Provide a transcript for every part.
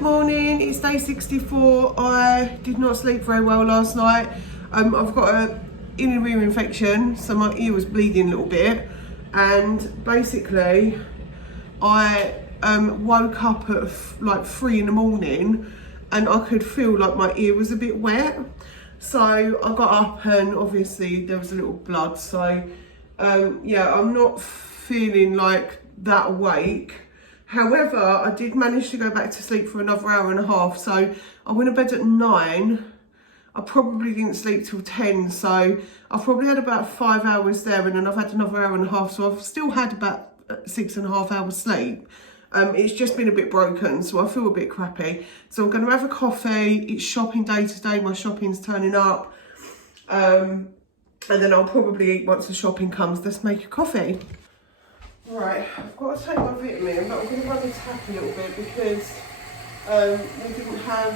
Good morning, it's day 64. I did not sleep very well last night. I've got an inner ear infection, so my ear was bleeding a little bit. And basically, I woke up at like 3 in the morning and I could feel like my ear was a bit wet. So I got up and obviously there was a little blood. So yeah, I'm not feeling like that awake. However, I did manage to go back to sleep for another hour and a half. So I went to bed at 9. I probably didn't sleep till 10. So I've probably had about 5 hours there, and then I've had another hour and a half. So I've still had about 6.5 hours sleep. It's just been a bit broken, so I feel a bit crappy. So I'm going to have a coffee. It's shopping day today. My shopping's turning up. And then I'll probably eat once the shopping comes. Let's make a coffee. Right, I've got to take my vitamin, but I'm going to run the tap a little bit because we didn't have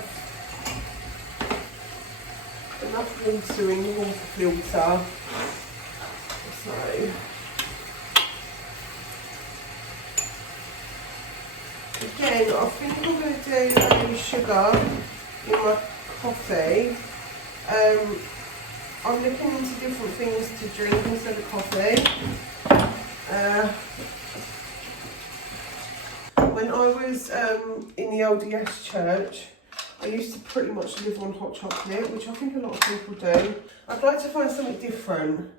enough water in the water filter. So, again, I think I'm going to do sugar in my coffee. I'm looking into different things to drink instead of coffee. When I was in the LDS church, I used to pretty much live on hot chocolate, which I think a lot of people do. I'd like to find something different.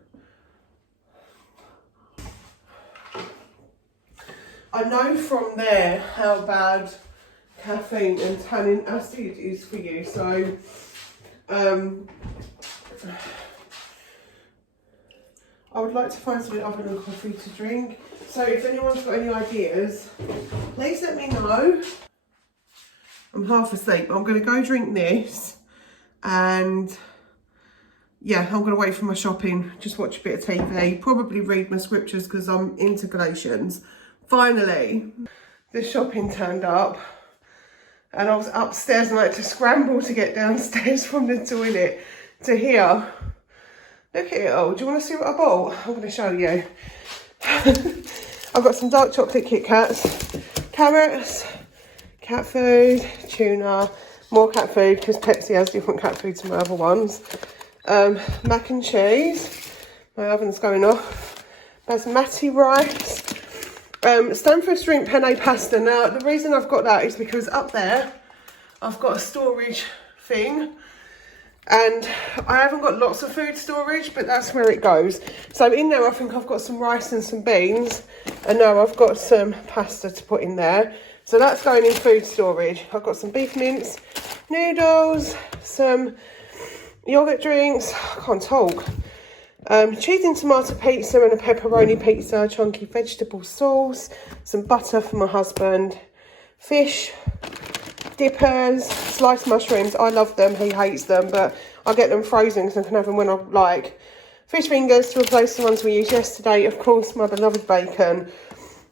I know from there how bad caffeine and tannic acid is for you, so I would like to find something other than coffee to drink. So if anyone's got any ideas, please let me know. I'm half asleep. I'm going to go drink this. And yeah, I'm going to wait for my shopping. Just watch a bit of TV. Probably read my scriptures because I'm into Galatians. Finally, the shopping turned up. And I was upstairs and I had to scramble to get downstairs from the toilet to here. Look at it all. Do you want to see what I bought? I'm going to show you. I've got some dark chocolate Kit Kats, carrots, cat food, tuna, more cat food because Pepsi has different cat food to my other ones. Mac and cheese. My oven's going off. Basmati rice. Stanford shrimp penne pasta. Now, the reason I've got that is because up there, I've got a storage thing. And I haven't got lots of food storage, but that's where it goes. So in there, I think I've got some rice and some beans. And now I've got some pasta to put in there. So that's going in food storage. I've got some beef mince, noodles, some yogurt drinks. I can't talk. Cheese and tomato pizza and a pepperoni pizza, chunky vegetable sauce, some butter for my husband, fish, dippers, sliced mushrooms. I love them, he hates them, but I get them frozen because I can have them when I like. Fish fingers to replace the ones we used yesterday. Of course, my beloved bacon,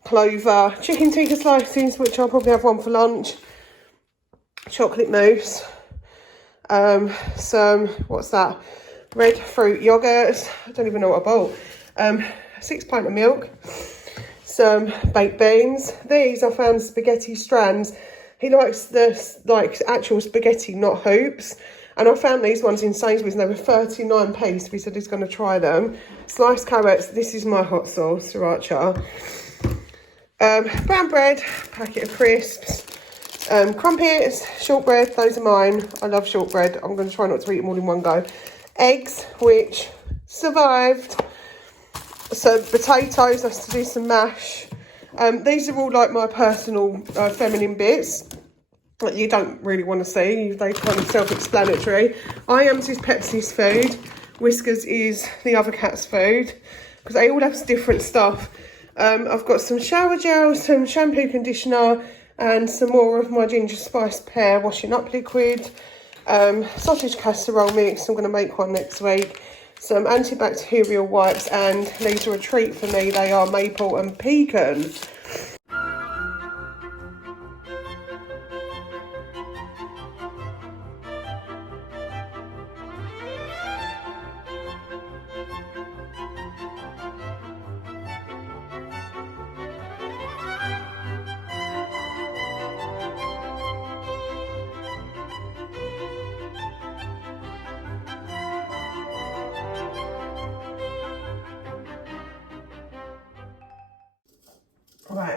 clover, chicken tikka slices, which I'll probably have one for lunch, chocolate mousse, some, what's that, red fruit yogurt. I don't even know what I bought. 6 pints of milk, some baked beans. These I found spaghetti strands. He likes the actual spaghetti, not hoops. And I found these ones in Sainsbury's and they were 39p. So he said he's going to try them. Sliced carrots. This is my hot sauce, sriracha. Brown bread, packet of crisps. Crumpets, shortbread. Those are mine. I love shortbread. I'm going to try not to eat them all in one go. Eggs, which survived. So potatoes, that's to do some mash. These are all like my personal feminine bits that you don't really want to see. They kind of self-explanatory. Iams is Pepsi's food. Whiskers is the other cat's food because they all have different stuff. I've got some shower gel, some shampoo conditioner and some more of my ginger spice pear washing up liquid. Sausage casserole mix. I'm going to make one next week. Some antibacterial wipes, and these are a treat for me. They are maple and pecan.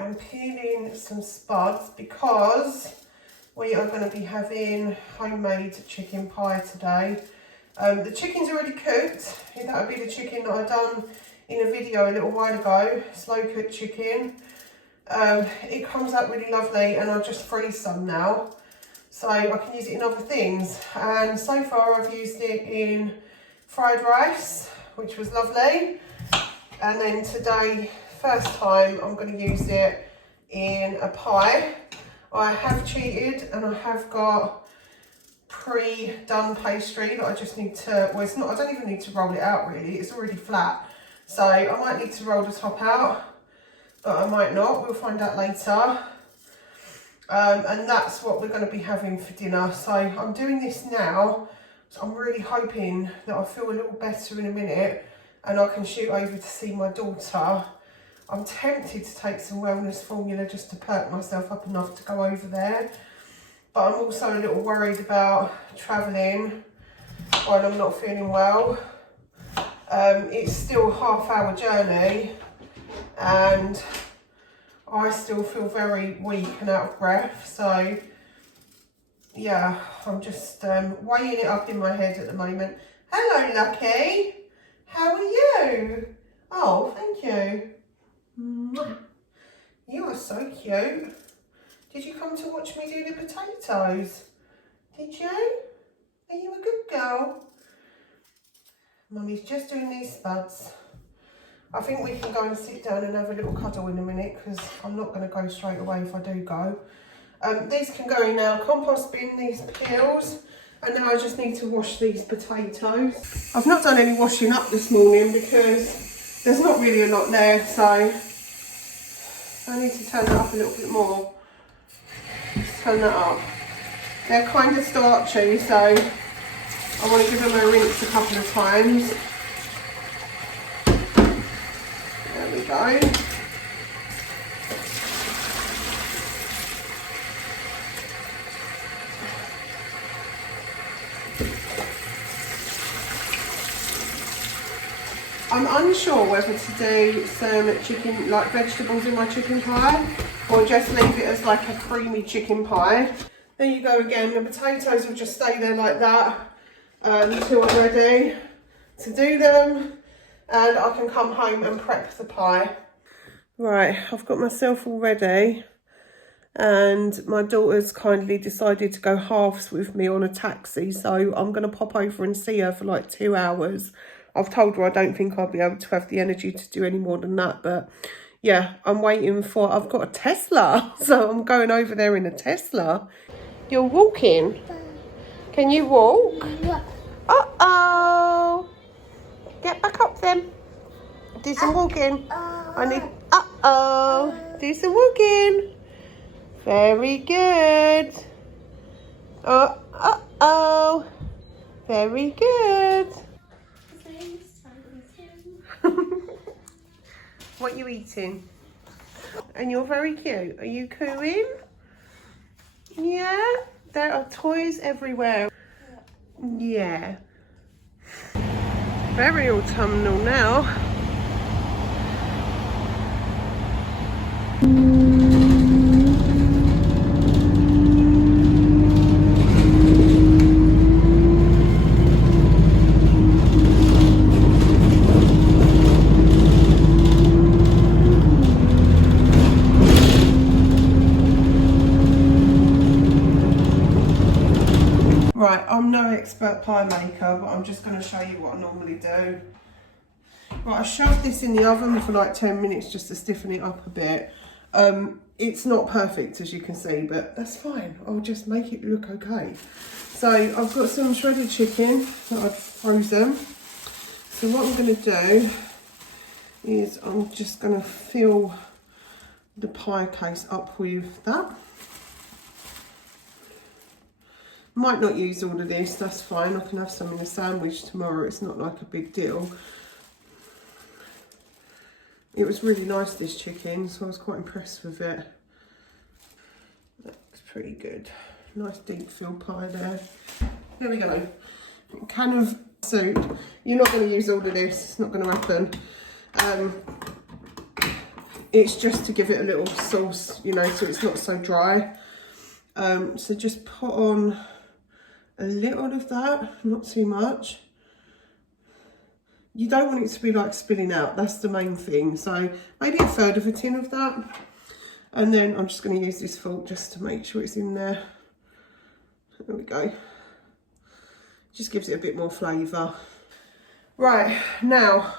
am peeling some spuds because we are going to be having homemade chicken pie today. The chicken's already cooked. That would be the chicken that I done in a video a little while ago, slow cooked chicken. It comes out really lovely, and I'll just freeze some now so I can use it in other things. And so far I've used it in fried rice, which was lovely, and then today, first time, I'm going to use it in a pie. I have cheated and I have got pre-done pastry that I just need to, well, it's not, I don't even need to roll it out really, it's already flat. So I might need to roll the top out, but I might not, we'll find out later. And that's what we're going to be having for dinner. So I'm doing this now, so I'm really hoping that I feel a little better in a minute and I can shoot over to see my daughter. I'm tempted to take some wellness formula just to perk myself up enough to go over there. But I'm also a little worried about travelling while I'm not feeling well. It's still a half-hour journey and I still feel very weak and out of breath. So yeah, I'm just weighing it up in my head at the moment. Hello, Lucky. How are you? Oh, thank you. You are so cute. Did you come to watch me do the potatoes? Did you? Are you a good girl? Mummy's just doing these spuds. I think we can go and sit down and have a little cuddle in a minute because I'm not going to go straight away if I do go. These can go in our compost bin, these peels. And now I just need to wash these potatoes. I've not done any washing up this morning because there's not really a lot there, so I need to turn that up a little bit more. Just turn that up. They're kind of starchy, so I want to give them a rinse a couple of times. There we go. I'm unsure whether to do some chicken, like vegetables in my chicken pie, or just leave it as like a creamy chicken pie. There you go again, the potatoes will just stay there like that until I'm ready to do them, and I can come home and prep the pie. Right, I've got myself all ready, and my daughter's kindly decided to go halves with me on a taxi, so I'm going to pop over and see her for like 2 hours. I've told her I don't think I'll be able to have the energy to do any more than that. But yeah, I'm waiting for, I've got a Tesla. So I'm going over there in a Tesla. You're walking? Can you walk? Uh-oh. Get back up then. Do some walking. I need, uh-oh. Do some walking. Very good. Uh-oh. Very good. What are you eating? And you're very cute. Are you cooing? Yeah? There are toys everywhere. Yeah. Very autumnal now. Right, I'm no expert pie maker, but I'm just going to show you what I normally do. Right, I shoved this in the oven for like 10 minutes just to stiffen it up a bit. It's not perfect, as you can see, but that's fine. I'll just make it look okay. So I've got some shredded chicken that I've frozen. So what I'm going to do is I'm just going to fill the pie case up with that. Might not use all of this, that's fine. I can have some in a sandwich tomorrow. It's not like a big deal. It was really nice, this chicken, so I was quite impressed with it. That's pretty good. Nice deep fill pie there. There we go. Can of soup. You're not going to use all of this. It's not going to happen. It's just to give it a little sauce, you know, so it's not so dry. So just put on a little of that, not too much. You don't want it to be like spilling out, that's the main thing. So maybe a third of a tin of that. And then I'm just going to use this fork just to make sure it's in there. There we go. Just gives it a bit more flavour. Right, now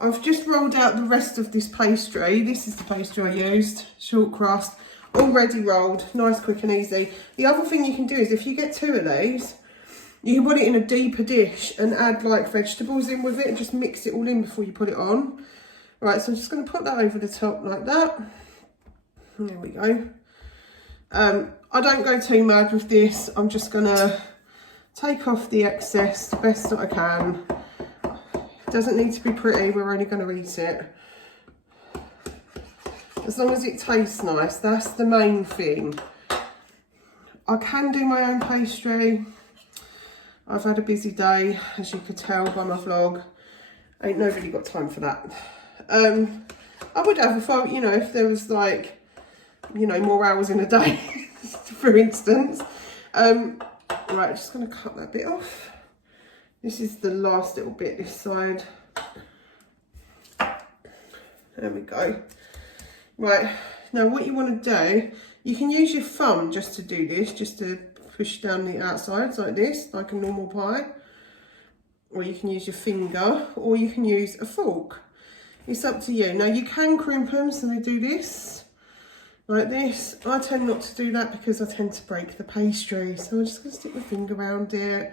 I've just rolled out the rest of this pastry. This is the pastry I used, short crust, already rolled, nice, quick and easy. The other thing you can do is if you get 2 of these, you can put it in a deeper dish and add like vegetables in with it and just mix it all in before you put it on. Right, so I'm just going to put that over the top like that. There we go. I don't go too mad with this. I'm just going to take off the excess the best that I can. It doesn't need to be pretty, we're only going to eat it. As long as it tastes nice, that's the main thing. I can do my own pastry. I've had a busy day, as you could tell by my vlog. Ain't nobody got time for that. I would have if I, you know, if there was like, you know, more hours in a day, for instance. Right, just going to cut that bit off. This is the last little bit this side. There we go. Right, now what you want to do, you can use your thumb just to do this, just to push down the outsides like this, like a normal pie. Or you can use your finger, or you can use a fork. It's up to you. Now you can crimp them, so they do this, like this. I tend not to do that because I tend to break the pastry. So I'm just going to stick my finger around it,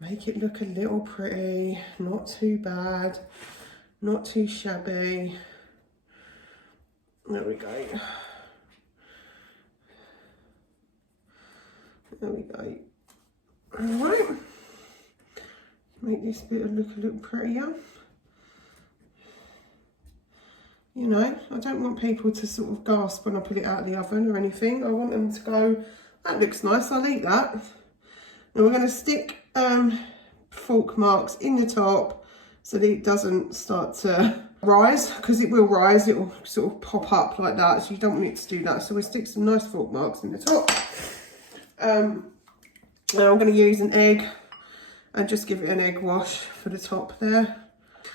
make it look a little pretty, not too bad, not too shabby. There we go. There we go. Alright. Make this bit look a little prettier. You know, I don't want people to sort of gasp when I put it out of the oven or anything. I want them to go, that looks nice, I'll eat that. Now we're going to stick fork marks in the top so that it doesn't start to rise, because it will rise, it will sort of pop up like that, so you don't want it to do that. So we'll stick some nice fork marks in the top. Now I'm going to use an egg and just give it an egg wash for the top there.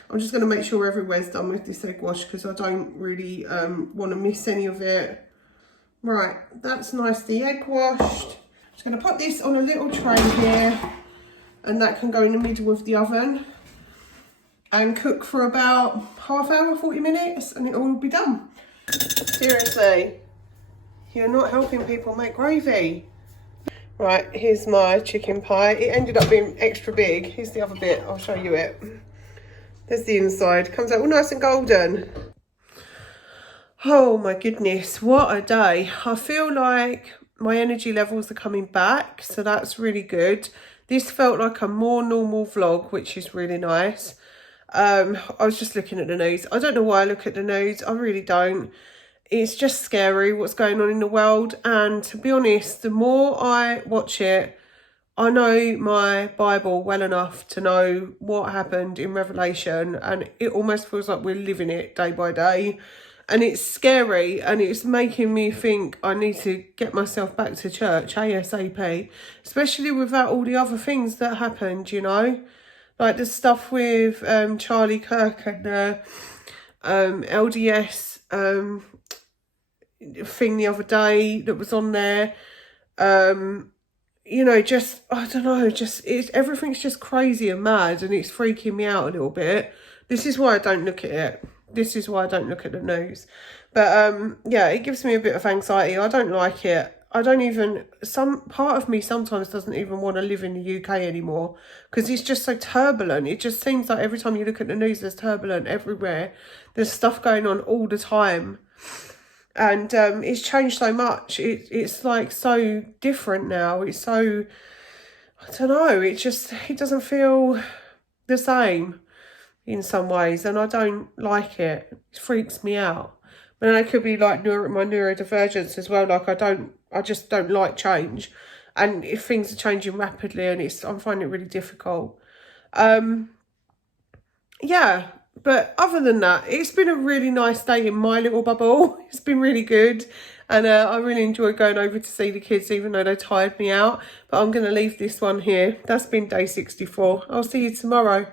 I'm just going to make sure everywhere's done with this egg wash because I don't really want to miss any of it. Right, that's nicely egg washed. I'm just going to put this on a little tray here, and that can go in the middle of the oven and cook for about half hour, 40 minutes, and it all will be done. Seriously, you're not helping people make gravy. Right, here's my chicken pie. It ended up being extra big. Here's the other bit, I'll show you it. There's the inside, comes out all nice and golden. Oh my goodness, what a day. I feel like my energy levels are coming back, so that's really good. This felt like a more normal vlog, which is really nice. I was just looking at the news. I don't know why I look at the news, I really don't. It's just scary what's going on in the world, and to be honest, the more I watch it, I know my Bible well enough to know what happened in Revelation, and it almost feels like we're living it day by day, and it's scary, and it's making me think I need to get myself back to church ASAP, especially without all the other things that happened, you know, like the stuff with Charlie Kirk and the LDS thing the other day that was on there. You know, just, I don't know, just, everything's just crazy and mad, and it's freaking me out a little bit. This is why I don't look at it. This is why I don't look at the news. But, yeah, it gives me a bit of anxiety. I don't like it. I don't even, some part of me sometimes doesn't even want to live in the UK anymore, because it's just so turbulent. It just seems like every time you look at the news, there's turbulent everywhere. There's stuff going on all the time. And it's changed so much. It's like so different now. It's so, I don't know, it doesn't feel the same in some ways, and I don't like it. It freaks me out. But then it could be like my neurodivergence as well. Like I just don't like change, and if things are changing rapidly, and I'm finding it really difficult. Yeah, But other than that, it's been a really nice day in my little bubble. It's been really good. And I really enjoyed going over to see the kids, even though they tired me out. But I'm going to leave this one here. That's been day 64. I'll see you tomorrow.